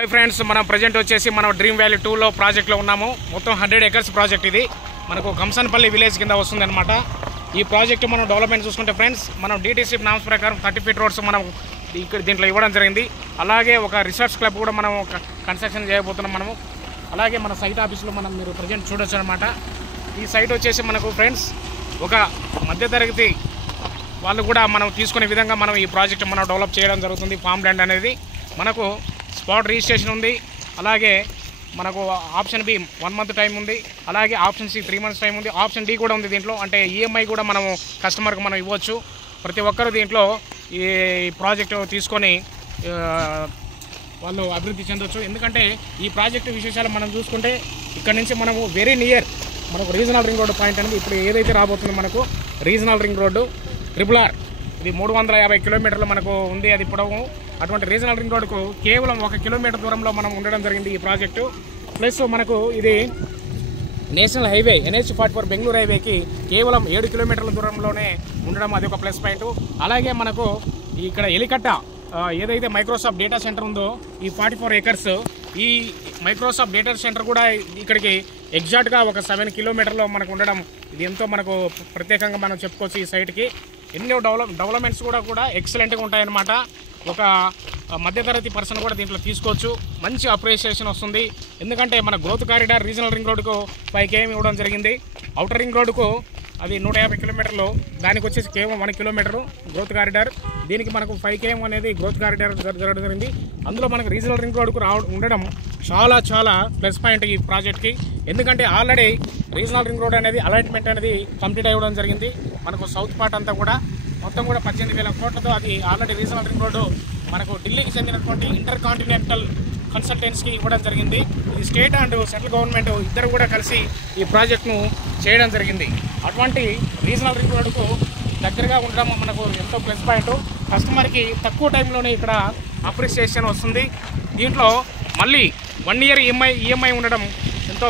Hi friends మనం present వచ్చేసి మనం డ్రీమ్ వ్యాలీ 2 లో ప్రాజెక్ట్ లో ఉన్నాము. మొత్తం 100 ఎకర్స్ ప్రాజెక్ట్ ఇది. మనకు కంసన్పల్లి విలేజ్ కింద వస్తుందన్నమాట. ఈ ప్రాజెక్ట్ మనం డెవలప్మెంట్ చూసుకుంటే ఫ్రెండ్స్ మనం డిటిసి నామ్స్ ప్రకారం 30 ఫీట్ రోడ్స్ మనం ఇక్కడ దీంట్లో ఇవ్వడం జరిగింది. అలాగే ఒక రిసర్చ్ క్లబ్ కూడా మనం కన్స్ట్రక్షన్ చేయబోతున్నాం మనము. అలాగే మన సైట్ ఆఫీస్లో మనం మీరు ప్రెజెంట్ చూడొచ్చు అనమాట. ఈ సైట్ వచ్చేసి మనకు ఫ్రెండ్స్ ఒక మధ్యతరగతి వాళ్ళు కూడా మనం తీసుకునే విధంగా మనం ఈ ప్రాజెక్ట్ మనం డెవలప్ చేయడం జరుగుతుంది. ఫామ్ ల్యాండ్ అనేది మనకు స్పాట్ రిజిస్ట్రేషన్ ఉంది. అలాగే మనకు ఆప్షన్ బి 1 మంత్ టైం ఉంది. అలాగే ఆప్షన్ సి 3 మంత్స్ టైం ఉంది. ఆప్షన్ డి కూడా ఉంది దీంట్లో. అంటే ఈఎంఐ కూడా మనము కస్టమర్కి మనం ఇవ్వచ్చు. ప్రతి ఒక్కరు దీంట్లో ఈ ప్రాజెక్టు తీసుకొని వాళ్ళు అభివృద్ధి చెందవచ్చు. ఎందుకంటే ఈ ప్రాజెక్టు విశేషాలు మనం చూసుకుంటే ఇక్కడ నుంచి మనము వెరీ నియర్ మనకు రీజనల్ రింగ్ రోడ్డు పాయింట్ అనేది ఇప్పుడు ఏదైతే రాబోతుందో మనకు రీజనల్ రింగ్ రోడ్డు RRR ఇది 350 కిలోమీటర్లు మనకు ఉంది. అది పొడవు. అటువంటి రీజనల్ రింగ్ రోడ్డుకు కేవలం 1 కిలోమీటర్ దూరంలో మనం ఉండడం జరిగింది ఈ ప్రాజెక్టు. ప్లస్ మనకు ఇది నేషనల్ హైవే NH44 బెంగళూరు హైవేకి కేవలం 7 కిలోమీటర్ల దూరంలోనే ఉండడం అది ఒక ప్లస్ పాయింట్. అలాగే మనకు ఇక్కడ ఎలికట్ట ఏదైతే మైక్రోసాఫ్ట్ డేటా సెంటర్ ఉందో ఈ 44 ఎకర్స్ ఈ మైక్రోసాఫ్ట్ డేటా సెంటర్ కూడా ఇక్కడికి ఎగ్జాక్ట్గా ఒక 7 కిలోమీటర్లో మనకు ఉండడం ఇది ఎంతో మనకు ప్రత్యేకంగా మనం చెప్పుకోవచ్చు. ఈ సైట్కి ఎన్నో డెవలప్మెంట్స్ కూడా ఎక్సలెంట్గా ఉంటాయన్నమాట. ఒక మధ్యతరగతి పర్సన్ కూడా దీంట్లో తీసుకోవచ్చు. మంచి అప్రిషియేషన్ వస్తుంది. ఎందుకంటే మన గ్రోత్ కారిడార్ రీజనల్ రింగ్ రోడ్డుకు 5 km ఇవ్వడం జరిగింది. అవుటర్ రింగ్ రోడ్డుకు అది 150 కిలోమీటర్లు. దానికి వచ్చేసి కేవలం 1 కిలోమీటరు గ్రోత్ కారిడార్. దీనికి మనకు 5 km అనేది గ్రోత్ కారిడార్ జరగడం జరిగింది. అందులో మనకు రీజనల్ రింగ్ రోడ్డుకు ఉండడం చాలా ప్లస్ పాయింట్ ఈ ప్రాజెక్ట్కి. ఎందుకంటే ఆల్రెడీ రీజనల్ రింగ్ రోడ్ అనేది అలైన్మెంట్ అనేది కంప్లీట్ అవ్వడం జరిగింది. మనకు సౌత్ పార్ట్ అంతా కూడా మొత్తం కూడా 18,000 కోట్లతో అది ఆల్రెడీ రీజనల్ రింగ్ రోడ్డు మనకు ఢిల్లీకి చెందినటువంటి ఇంటర్ కాంటినెంటల్ కన్సల్టెన్సీకి ఇవ్వడం జరిగింది. ఈ స్టేట్ అండ్ సెంట్రల్ గవర్నమెంట్ ఇద్దరు కూడా కలిసి ఈ ప్రాజెక్ట్ను చేయడం జరిగింది. అటువంటి రీజనల్ రింగ్ రోడ్డుకు దగ్గరగా ఉండడం మనకు ఎంతో ప్లస్ పాయింట్. కస్టమర్కి తక్కువ టైంలోనే ఇక్కడ అప్రిషియేషన్ వస్తుంది. దీంట్లో మళ్ళీ 1 year ఈఎంఐ ఉండడం